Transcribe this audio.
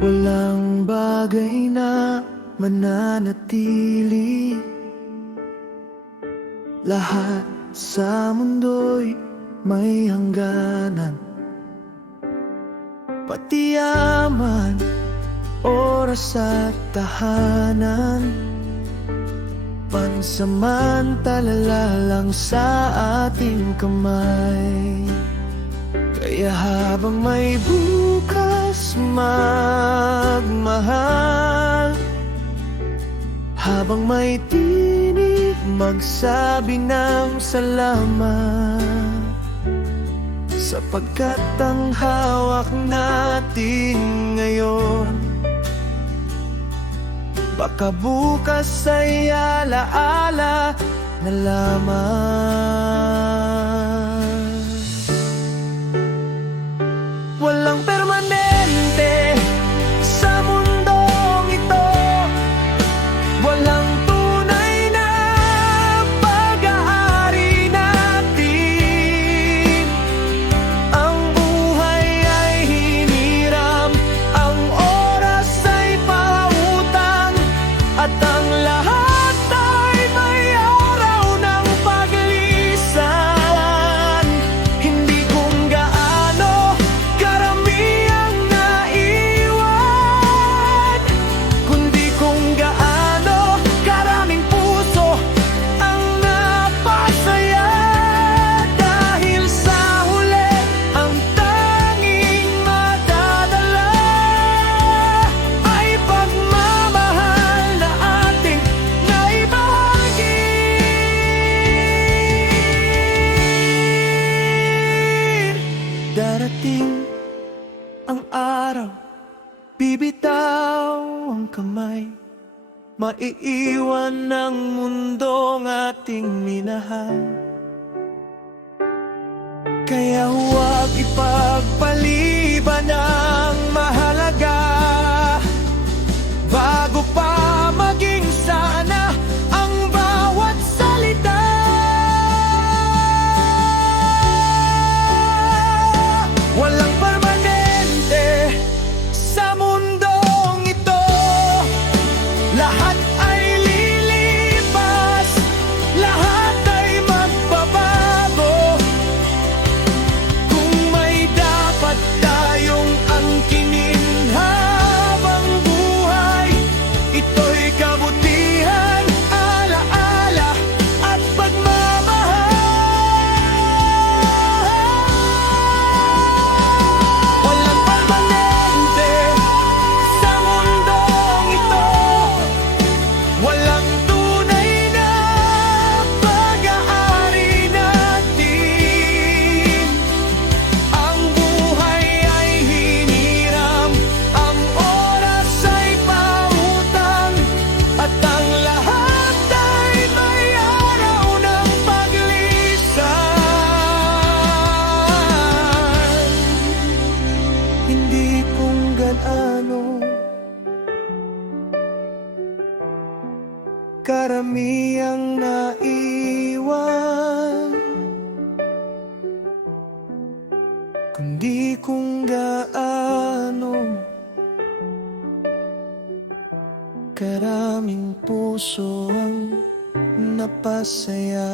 Walang bagay na mananatili. Lahat sa mundo'y may hangganan. Pati yaman, oras at tahanan, pansamantala lang sa ating kamay. Kaya habang may bukas magmahal, habang may tinig magsabi ng salamat, sapagkat ang hawak natin ngayon baka bukas ay alaala na lamang. Walang permanente sa mundong ito, walang tunay na pag-aari natin. Ang buhay ay hiniram, ang oras ay pautang, at ang lahat ay may araw ng paglisan. Hindi kung gaano karami ang naiwan, kundi kung gaano karaming puso ang napasaya. Dahil sa huli, ang tanging madadala ay pagmamahal na ating naibahagi. Darating ang araw, bibitaw ang kamay, maiiwan ng mundong ating minahal. Kaya huwag ipagpaliban ang mahalaga bago pa maging sana ang bawat salita. Walang permanente sa mundong ito, lahat ay lilipas, lahat ay magbabago. Kung may dapat tayong angkinin habang buhay, ito'y kabutihan, alaala at pagmamahal. Walang permanente sa mundong ito, walang tunay na pag-aari natin. Ang buhay ay hiniram, ang oras ay pautang, at ang lahat ay may araw ng paglisan. Hindi kung gaano karami ang naiwan, kundi kung gaano karaming puso ang napasaya.